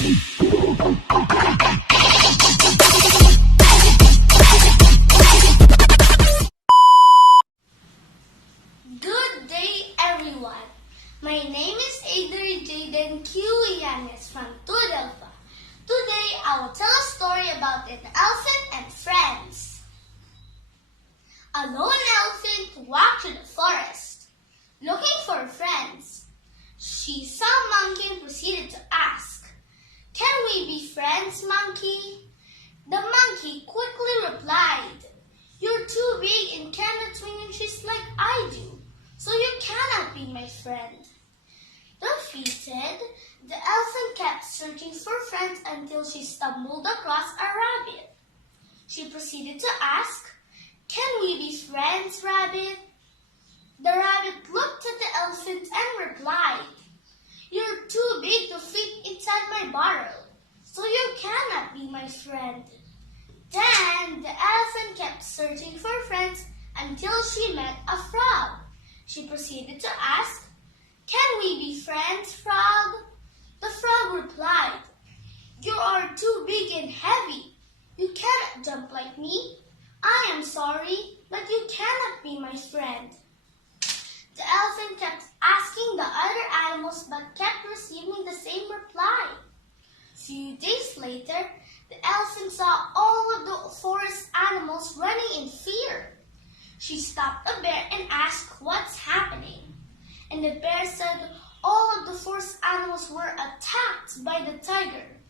Good day, everyone. My name is Adri Jaden Q. Yanes from Tudelfa. Today, I will tell a story about an elephant and friends. A lone elephant walked through the forest, looking for friends. She saw a monkey and proceeded to ask, "Can we be friends, monkey?" The monkey quickly replied, "You're too big and cannot swing in trees like I do, so you cannot be my friend." Defeated, the elephant kept searching for friends until she stumbled across a rabbit. She proceeded to ask, "Can we be friends, rabbit?" The rabbit looked at the elephant and replied, "You're too big to fit inside my barrel, so you cannot be my friend." Then the elephant kept searching for friends until she met a frog. She proceeded to ask, "Can we be friends, frog?" The frog replied, "You are too big and heavy. You cannot jump like me. I am sorry, but you cannot be my friend." The elephant kept asking the other animals but kept receiving the same reply. Few days later, the elephant saw all of the forest animals running in fear. She stopped a bear and asked what's happening. And the bear said all of the forest animals were attacked by the tiger.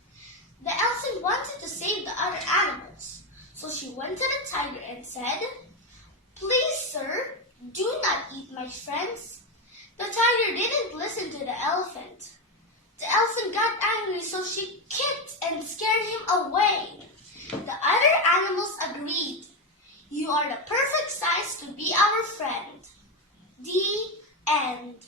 The elephant wanted to save the other animals, so she went to the tiger and said, "Please, sir, do not eat my friends." The tiger didn't listen to the elephant. The elephant got angry, so she kicked and scared him away. The other animals agreed. "You are the perfect size to be our friend." The end.